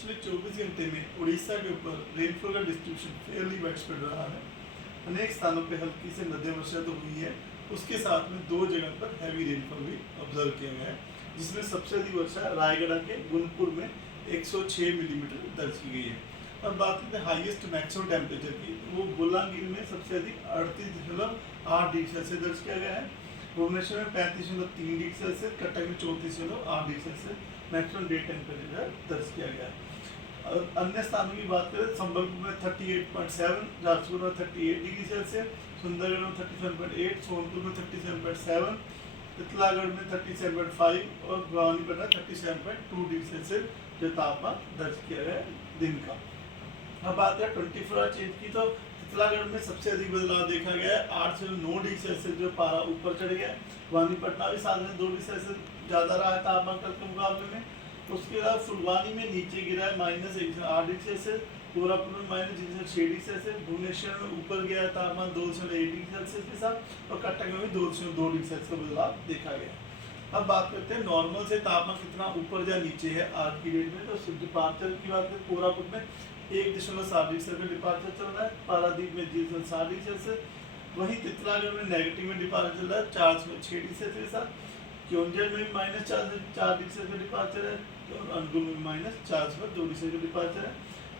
पिछले 24 घंटे में उड़ीसा के ऊपर रेनफॉल का डिस्ट्रीब्यूशन फेयरली वाइडस्प्रेड रहा है। अनेक स्थानों पे हल्की से मध्यम वर्षा तो हुई है, उसके साथ में 2 जगह पर हैवी रेनफॉल भी ऑब्जर्व किया गया है, जिसमें सबसे अधिक वर्षा रायगढ़ के गुनपुर में 106 मिलीमीटर दर्ज की गई है। अब बात करते हैं हाईएस्ट मैक्सिमम टेम्परेचर की, वो बोलांगीर में सबसे अधिक 38.8 डिग्री सेल्सियस दर्ज किया गया है। भुवनेश्वर में 35.3 डिग्री सेल्सियस, कटक में 34.8 degree Celsius maximum day temperature दर्ज किया गया है। अन्य स्थानों की बात करें, संबलपुर में 38.7, झारसुगुड़ा में 38 डिग्री सेल्सियस, सुंदरगढ़ में 37.8, सोनपुर में 37.7, तितलागढ़ में 37.5 और भवानीपटना 37.2 डिग्री सेल्सियस जो तापमान दर्ज किया गया दिन का। अब बात करें 24 आवर चेंज की, तो तितलागढ़ में सबसे अधिक बदलाव देखा गया है, 8 से 9 डिग्री सेल्सियस जो पारा ऊपर चढ़ गया। भवानीपटना भी 7 से 2 डिग्री सेल्सियस ज़्यादा रहा है तापमान कल के मुकाबले में। उसके अलावा फुलवानी में नीचे गिरा है -1 से 8 डिग्री सेल्सियस, कोरापुट में -6 डिग्री सेल्सियस, भुवनेश्वर में ऊपर गया तापमान 2.1 डिग्री सेल्सियस के साथ, और कटक में भी 2.2 डिग्री सेल्सियस का बदलाव देखा गया। अब बात करते हैं नॉर्मल से तापमान कितना ऊपर या नीचे है आज की डेट में। तो डिपार्चर की बात करें, कोरापुट में 1.7 डिग्री सेल्सियस डिपार्चर चल रहा है, पारादीप में 0.7 डिग्री सेल्सियस, वहीं तितलागढ़ में नेगेटिव में डिपार्चर चल रहा है 4.6 डिग्री सेल्सियस के साथ, क्योंझर में भी -4 से 4 डिग्री सेल्सियस डिपार्चर है, और अनुगुल में -4 से 2 डिग्री सेल्सियस डिपार्चर है।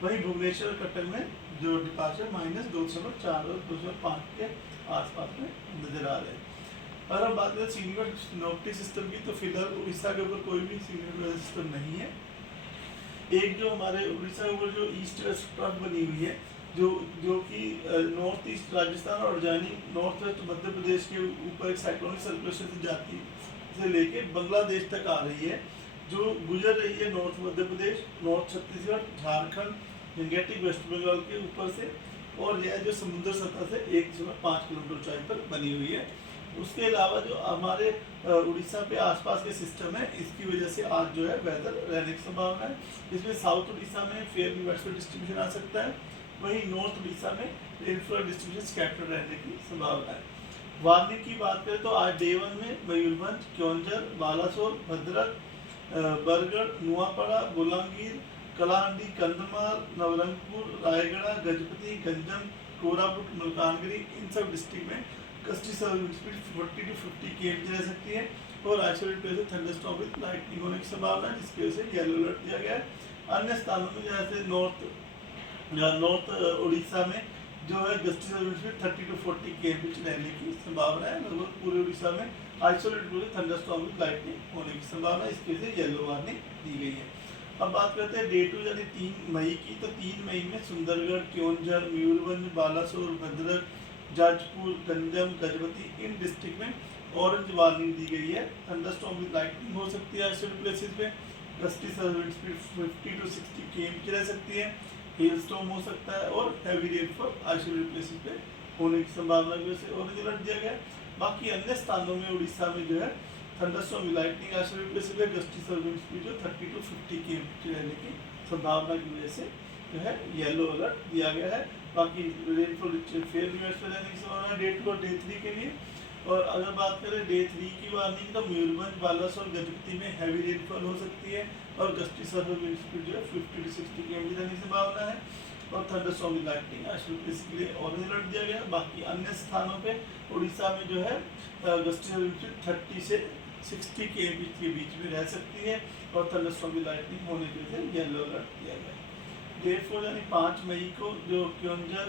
वहीं भुवनेश्वर कटक में जो डिपार्चर -2.4 और 2.5 के आसपास में नजर आ रहे हैं। और अब बात करें सीनियर सिनॉप्टिक सिस्टम की, तो फिलहाल उड़ीसा के ऊपर कोई भी सीनियर सिस्टम नहीं है। एक जो हमारे उड़ीसा के ऊपर जो ईस्ट वेस्ट ट्रफ बनी हुई है, जो कि नॉर्थ ईस्ट राजस्थान और यानी नॉर्थ वेस्ट मध्य प्रदेश के ऊपर एक साइक्लोनिक सर्कुलेशन से जाती से लेके बांग्लादेश तक आ रही है, जो गुजर रही है north Madhya Pradesh, north Chhattisgarh, Jharkhand, Gangetic West Bengal के ऊपर से, और यह जो समुद्र सतह से 1.5 किलोमीटर ऊंचाई पर बनी हुई है। उसके अलावा जो हमारे उड़ीसा पे आसपास के सिस्टम है, इसकी वजह से आज जो है वेदर रहने की संभावना है। इसमें साउथ उड़ीसा में फेयरली वाइडस्प्रेड डिस्ट्रीब्यूशन आ सकता है, वहीं नॉर्थ उड़ीसा में रेनफॉल डिस्ट्रीब्यूशन स्कैटर्ड रहने की संभावना है। वार्निंग की बात करें तो आज डे 1 में मयूरभंज, क्योंझर, बालासोर, भद्रक, बरगढ़, नुआपड़ा, बोलांगीर, कलाहांडी, कंधमाल, नवरंगपुर, रायगढ़, गजपति, गंजम, कोरापुट, मलकानगिरी, इन सब डिस्ट्रिक्ट में गस्टी स्पीड 40 to 50 km रह सकती है, और आइसोलेटेड प्लेस में थंडरस्टॉर्म विद लाइटनिंग होने की संभावना है, जिसकी वजह से येलो अलर्ट दिया गया है। अन्य स्थानों में जैसे नॉर्थ उड़ीसा में जो है गस्टी स्पीड 30 to 40 km रहने की संभावना है। लगभग पूरे उड़ीसा में isolated place thunderstorm with lightning होने की संभावना है, इसके लिए येलो वार्निंग दी गई है। अब बात करते हैं डे 2 यानी 3 मई की, तो 3 मई में सुंदरगढ़, क्योंझर, मयूरभंज, बालासोर, भद्रक, जाजपुर, गंजम, गजपति, इन डिस्ट्रिक्ट में ऑरेंज वार्निंग दी गई है। थंडरस्टॉर्म विद लाइटनिंग हो सकती है ऐसे प्लेसेस पे, गस्टी स्पीड 50 to 60 km की रह सकती है, हेल स्टॉर्म हो सकता है, और हैवी रेनफॉल आइसोलेटेड प्लेसेस पे होने की संभावना की वजह से ऑरेंज अलर्ट दिया गया है। बाकी अन्य स्थानों में उड़ीसा में जो है thunderstorm with lightning isolated places पे गस्टी स्पीड जो 30 to 50 km की रहने की संभावना की वजह से जो है येलो अलर्ट दिया गया है। बाकी रेनफॉल फेयर रिवर्स पे रहने की संभावना डे 2 और डे 3 के लिए। और अगर बात करें डे 3 की वार्निंग, तो मयूरभंज, बालासोर, गजपति में हैवी रेनफॉल हो सकती है, और गस्टी सर्विस स्पीड जो है 50 to 60 km की रहने की संभावना है, और थंडरस्टॉर्म विद लाइटनिंग इसके लिए ऑरेंज अलर्ट दिया गया। बाकी अन्य स्थानों पे उड़ीसा में जो है गस्टी सर्विस स्पीड 30 से 60 km के बीच में रह सकती है, और थंडरस्टॉर्म विद लाइटनिंग होने की वजह से येलो अलर्ट दिया गया है। डे 4 यानी 5 मई को जो क्योंझर,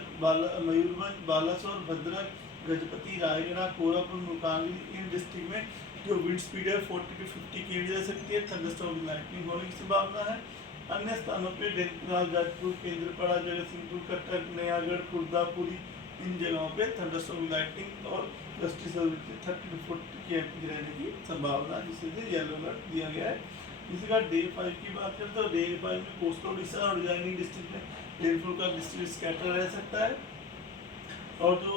मयूरभंज, बालासोर, भद्रक, गजपति, रायगढ़, कोरापुट, मुकांगली, इन डिस्ट्रिक्ट में जो विंड स्पीड है 40 to 50 km रह सकती है, थंडरस्टॉर्म विद लाइटनिंग होने की संभावना है। अन्य स्थानों पे ढेंकनाल, जाजपुर, केंद्रपाड़ा, जगतसिंहपुर, कटक, नयागढ़, खुर्दा, पुरी, इन जगहों पे थंडरस्टॉर्म विद लाइटनिंग और गस्टी सर्विस 30 to 40 km की रहने की संभावना, जिससे येलो अलर्ट दिया गया है। इसी का डे 5 की बात करें तो डे 5 में कोस्टल उड़ीसा और उज्जैन डिस्ट्रिक्ट में रेनफॉल का डिस्ट्रिक्ट स्कैटर रह सकता है। और जो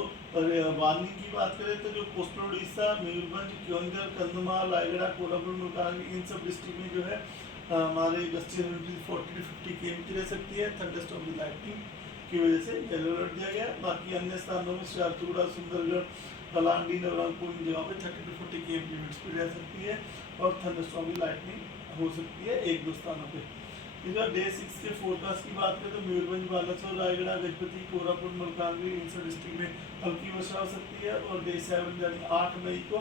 वार्निंग की बात करें तो जो कोस्टल उड़ीसा, मयूरभंज, क्योंझर, कंधमाल, रायगढ़, कोल्हापुर, मुल्तान, इन सब डिस्ट्रिक्ट में जो है हमारे गस्ती 40 to 50 km की रह सकती है, थंडरस्टॉर्म विद लाइटनिंग की वजह से येलो अलर्ट दिया गया। बाकी अन्य स्थानों में झारसुगुड़ा, सुंदरगढ़, कलाहांडी, नवरंगपुर, इन जगहों पे 30 to 40 km की विंड स्पीड रह सकती है, और थंडरस्टॉर्म विद लाइटनिंग हो सकती है 1-2 स्थानों पे। इस बार डे 6 के फोरकास्ट की बात करें तो मयूरभंज, बालासोर, रायगढ़, गजपति, कोरापुट, मलकानगिरी, इन सब डिस्ट्रिक्ट में हल्की वर्षा हो सकती है। और डे 7 यानी 8 मई को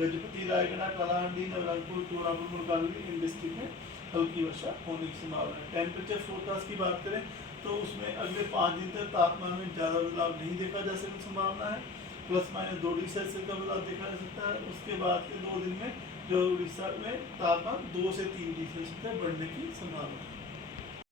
गजपति, रायगढ़, कलाहांडी, नवरंगपुर, कोरापुट, मलकानगिरी, इन डिस्ट्रिक्ट में हल्की वर्षा होने की संभावना है। टेम्परेचर फोरकास्ट की बात करें तो उसमें अगले 5 दिन तक तापमान में ज़्यादा बदलाव नहीं देखा जा सकने की संभावना है। ±2 डिग्री सेल्सियस का बदलाव देखा जा सकता है। उसके बाद के 2 दिन में जो उड़ीसा में तापमान 2 से 3 डिग्री सेल्सियस तक बढ़ने की संभावना है।